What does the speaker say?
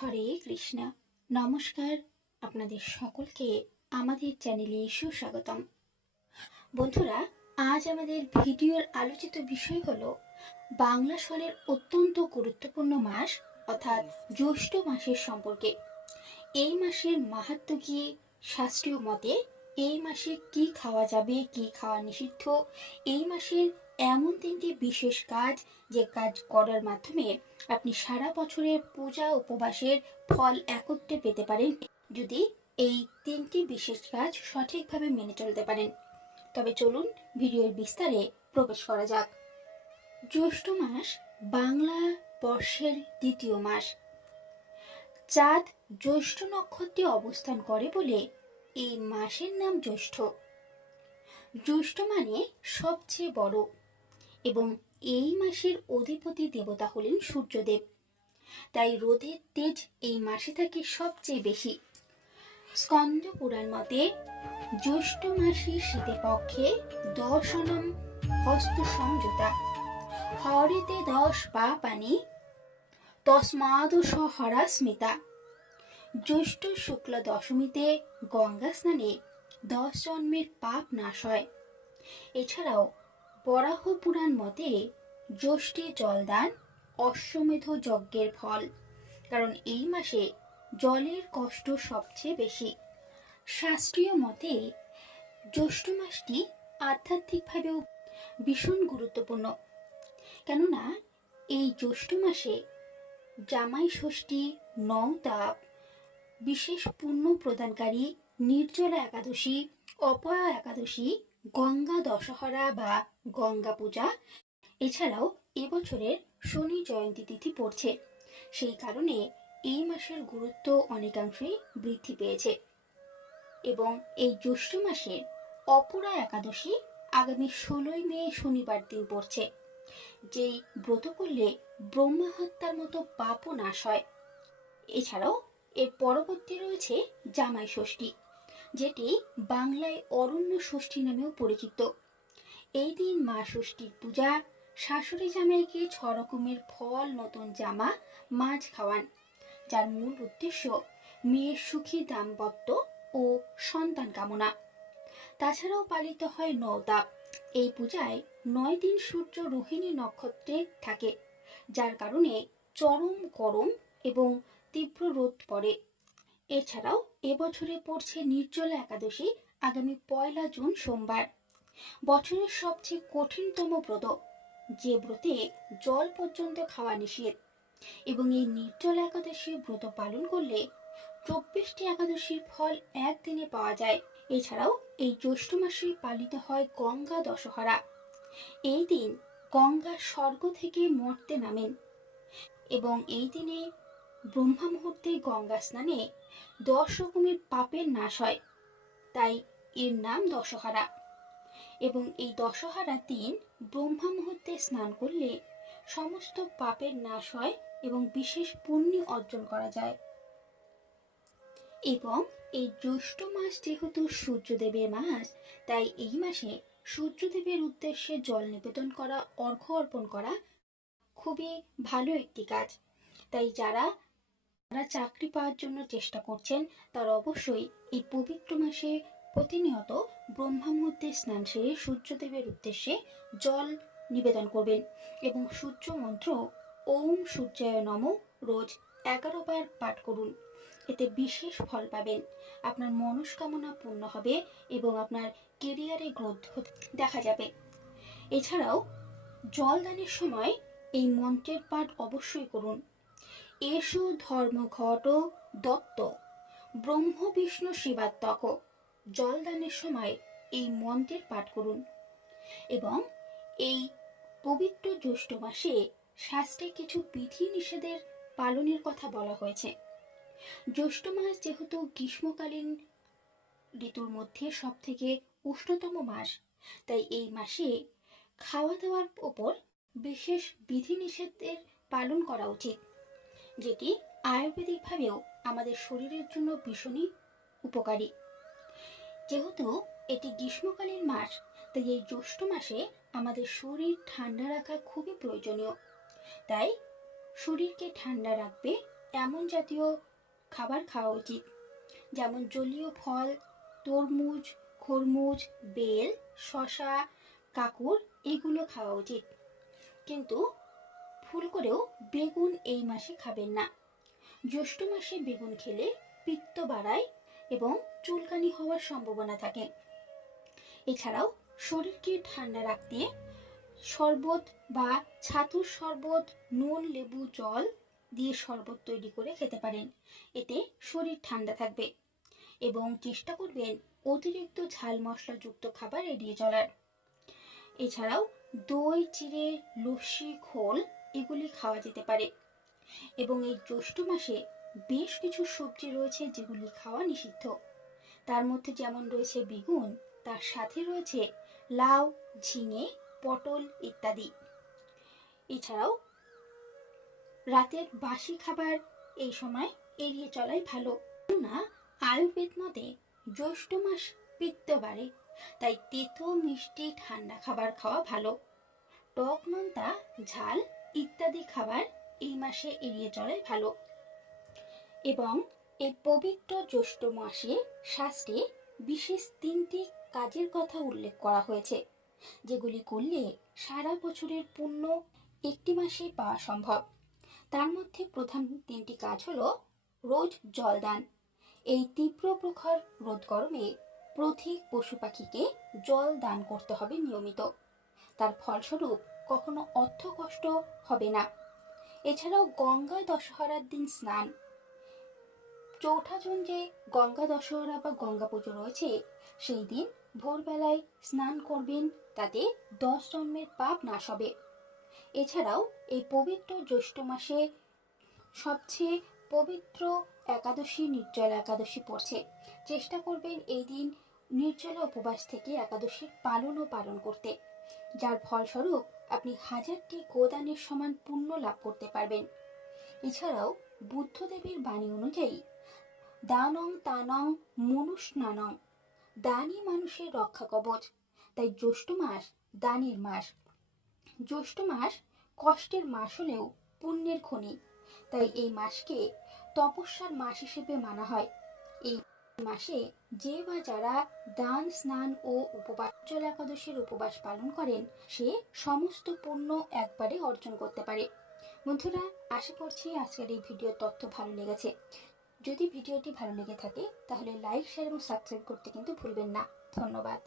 হরে কৃষ্ণ। নমস্কার, আপনাদের সকলকে আমাদের চ্যানেলে সুস্বাগতম। বন্ধুরা, আজ আমাদের ভিডিওর আলোচিত বিষয় হলো বাংলা সনের অত্যন্ত গুরুত্বপূর্ণ মাস অর্থাৎ জ্যৈষ্ঠ মাসের সম্পর্কে। এই মাসের মাহাত্ম্য কি, শাস্ত্রীয় মতে এই মাসে কি খাওয়া যাবে, কি খাওয়া নিষিদ্ধ, এই মাসের এমন তিনটি বিশেষ কাজ যে কাজ করার মাধ্যমে আপনি সারা বছরের পূজা উপবাসের ফল একত্রে পেতে পারেন যদি এই তিনটি বিশেষ কাজ সঠিকভাবে মেনে চলতে পারেন। তবে চলুন ভিডিওর বিস্তারে প্রবেশ করা যাক। জ্যৈষ্ঠ মাস বাংলা বর্ষের দ্বিতীয় মাস। চাঁদ জ্যৈষ্ঠ নক্ষত্রে অবস্থান করে বলে এই মাসের নাম জ্যৈষ্ঠ। জ্যৈষ্ঠ মানে সবচেয়ে বড় এবং এই মাসের অধিপতি দেবতা হলেন সূর্যদেব। তাই রোদের তেজ এই মাসে থাকে সবচেয়ে বেশি। স্কন্দ পুরাণ মতে জ্যৈষ্ঠ মাসে শীতে পক্ষে দশনম হস্ত সংযুতা হরেতে 10 পা পানি তস্মাদ সহরা স্মিতা। জ্যৈষ্ঠ শুক্ল দশমীতে গঙ্গা স্নানে 10 জন্মের পাপ নাশ হয়। এছাড়াও বরাহ পুরাণ মতে জ্যৈষ্ঠে জলদান অশ্বমেধ যজ্ঞের ফল, কারণ এই মাসে জলের কষ্ট সবচেয়ে বেশি। শাস্ত্রীয় মতে জ্যৈষ্ঠ মাসটি আধ্যাত্মিকভাবেও ভীষণ গুরুত্বপূর্ণ, কেননা এই জ্যৈষ্ঠ মাসে জামাই ষষ্ঠী, নওতাপ, বিশেষ পুণ্য প্রদানকারী নির্জলা একাদশী, অপয়া একাদশী, গঙ্গা দশহরা বা গঙ্গা পূজা, এছাড়াও এবছরের শনি জয়ন্তী তিথি পড়ছে। সেই কারণে এই মাসের গুরুত্ব অনেকাংশেই বৃদ্ধি পেয়েছে। এবং এই জ্যৈষ্ঠ মাসে অপরা একাদশী আগামী 16 মে শনিবার দিন পড়ছে, যেই ব্রত করলে ব্রহ্মা হত্যার মতো পাপও নাশ হয়। এছাড়াও এর পরবর্তী রয়েছে জামাই ষষ্ঠী, যেটি বাংলায় অরণ্য ষষ্ঠী নামেও পরিচিত। এই দিন মা ষষ্ঠীর পূজা, শাশুড়ি জামাইকে 6 রকমের ফল, নতুন জামা, মাছ খাওয়ান, যার মূল উদ্দেশ্য মেয়ের সুখী দাম্পত্য ও সন্তান কামনা। তাছাড়াও পালিত হয় নওতাপ। এই পূজায় 9 দিন সূর্য রোহিণী নক্ষত্রে থাকে, যার কারণে চরম গরম এবং তীব্র রোদ পড়ে। এছাড়াও এবছরে পড়ছে নির্জলা একাদশী আগামী 1 জুন সোমবার। বছরের সবচেয়ে কঠিনতম ব্রত, যে ব্রতে জল পর্যন্ত খাওয়া নিষেধ। এবং এই নির্জলা একাদশী ব্রত পালন করলে 24টি একাদশীর ফল একদিনে পাওয়া যায়। এছাড়াও এই জ্যৈষ্ঠ মাসে পালিত হয় গঙ্গা দশহরা। এই দিন গঙ্গা স্বর্গ থেকে মর্তে নামেন এবং এই দিনে ব্রহ্মা মুহূর্তে গঙ্গা স্নানে 10 রকমের পাপের নাশ হয়, তাই এর নাম দশহরা। এবং এই দশহরার দিন ব্রহ্মা মুহূর্তে স্নান করলে সমস্ত পাপের নাশ হয় এবং বিশেষ পুণ্য অর্জন করা যায়। এবং এই জ্যৈষ্ঠ মাস যেহেতু সূর্যদেবের মাস, তাই এই মাসে সূর্যদেবের উদ্দেশ্যে জল নিবেদন করা, অর্ঘ্য অর্পণ করা খুবই ভালো একটি কাজ। তাই যারা চাকরি পাওয়ার জন্য চেষ্টা করছেন তারা অবশ্যই এই পবিত্র মাসে প্রতিনিয়ত ব্রহ্মা মুহূর্তে স্নান সেরে সূর্যদেবের উদ্দেশ্যে জল নিবেদন করবেন এবং সূর্য মন্ত্র ওম সূর্যায় নমঃ রোজ 11 বার পাঠ করুন। এতে বিশেষ ফল পাবেন, আপনার মনস্কামনা পূর্ণ হবে এবং আপনার কেরিয়ারে গ্রোথ দেখা যাবে। এছাড়াও জল দানের সময় এই মন্ত্রের পাঠ অবশ্যই করুন। এষু ধর্মঘট দত্ত ব্রহ্ম বিষ্ণু শিবাত্মক। জল দানের সময় এই মন্ত্রের পাঠ করুন। এবং এই পবিত্র জ্যৈষ্ঠ মাসে শাস্ত্রে কিছু বিধি নিষেধের পালনের কথা বলা হয়েছে। জ্যৈষ্ঠ মাস যেহেতু গ্রীষ্মকালীন ঋতুর মধ্যে সব থেকে উষ্ণতম মাস, তাই এই মাসে খাওয়া দাওয়ার ওপর বিশেষ বিধিনিষেধের পালন করা উচিত, যেটি আয়ুর্বেদিকভাবেও আমাদের শরীরের জন্য ভীষণই উপকারী। যেহেতু এটি গ্রীষ্মকালীন মাস, তাই এই জ্যৈষ্ঠ মাসে আমাদের শরীর ঠান্ডা রাখা খুবই প্রয়োজনীয়। তাই শরীরকে ঠান্ডা রাখবে এমন জাতীয় খাবার খাওয়া উচিত, যেমন জলীয় ফল, তরমুজ, খরমুজ, বেল, শশা, কাকুর এগুলো খাওয়া উচিত। কিন্তু ভুল করেও বেগুন এই মাসে খাবেন না। জ্যৈষ্ঠ মাসে বেগুন খেলে পিত্ত বাড়ায় এবং চুলকানি হওয়ার সম্ভাবনা থাকে। এছাড়াও শরীরকে ঠান্ডা রাখতে শরবত বা ছাতুর শরবত, নুন, লেবু, জল দিয়ে শরবত তৈরি করে খেতে পারেন। এতে শরীর ঠান্ডা থাকবে। এবং চেষ্টা করবেন অতিরিক্ত ঝাল মশলাযুক্ত খাবার এড়িয়ে চলার। এছাড়াও দই, চিড়ে, লস্যি, খোল এগুলি খাওয়া যেতে পারে। এবং এই জ্যৈষ্ঠ মাসে বেশ কিছু সবজি রয়েছে যেগুলি খাওয়া নিষিদ্ধ। তার মধ্যে যেমন রয়েছে বেগুন, তার সাথে রয়েছে লাউ, ঝিঙে, পটল ইত্যাদি। এছাড়াও রাতের বাসি খাবার এই সময় এড়িয়ে চলাই ভালো। না, আয়ুর্বেদ মতে জ্যৈষ্ঠ মাস পিত্ত বাড়ে, তাই তেতো, মিষ্টি, ঠান্ডা খাবার খাওয়া ভালো। টক, নোনতা, ঝাল ইত্যাদি খাবার এই মাসে এড়িয়ে চলাই ভালো। এবং এই পবিত্র জ্যৈষ্ঠ মাসে শাস্ত্রে বিশেষ 3টি কাজের কথা উল্লেখ করা হয়েছে, যেগুলি করলে সারা বছরের পুণ্য একটি মাসে পাওয়া সম্ভব। তার মধ্যে প্রধান 3টি কাজ হলো রোজ জলদান। এই তীব্র প্রখর রোদ গরমে প্রতি পশু পাখিকে জল দান করতে হবে নিয়মিত। তার ফলস্বরূপ কখনো অর্থ কষ্ট হবে না। এছাড়াও গঙ্গা দশহরার দিন স্নান। 4ঠা জুন যে গঙ্গা দশহরা বা গঙ্গা পুজো রয়েছে, সেই দিন ভোরবেলায় স্নান করবেন, তাতে 10 জন্মের পাপ নাশ হবে। এছাড়াও এই পবিত্র জ্যৈষ্ঠ মাসে সবচেয়ে পবিত্র একাদশী নির্জলা একাদশী পড়ছে। চেষ্টা করবেন এই দিন নির্জলা উপবাস থেকে একাদশীর পালন করতে, যার ফলস্বরূপ আপনি 1000টি গোদানের সমান পুণ্য লাভ করতে পারবেন। এছাড়াও বুদ্ধদেবের বাণী অনুযায়ী দানং তানং মনুষ্ণানং, দানই মানুষের রক্ষা কবচ। তাই জ্যৈষ্ঠ মাস দানের মাস। জ্যৈষ্ঠ মাস কষ্টের মাস হলেও পুণ্যের খনি, তাই এই মাসকে তপস্যার মাস হিসেবে মানা হয়। এই মাসে যে বা যারা দান, স্নান ও উপবাস একাদশীর উপবাস পালন করেন, সে সমস্ত পুণ্য একবারে অর্জন করতে পারে। বন্ধুরা, আশা করছি আজকের এই ভিডিওর তথ্য ভালো লেগেছে। যদি ভিডিওটি ভালো লেগে থাকে তাহলে লাইক, শেয়ার এবং সাবস্ক্রাইব করতে কিন্তু ভুলবেন না। ধন্যবাদ।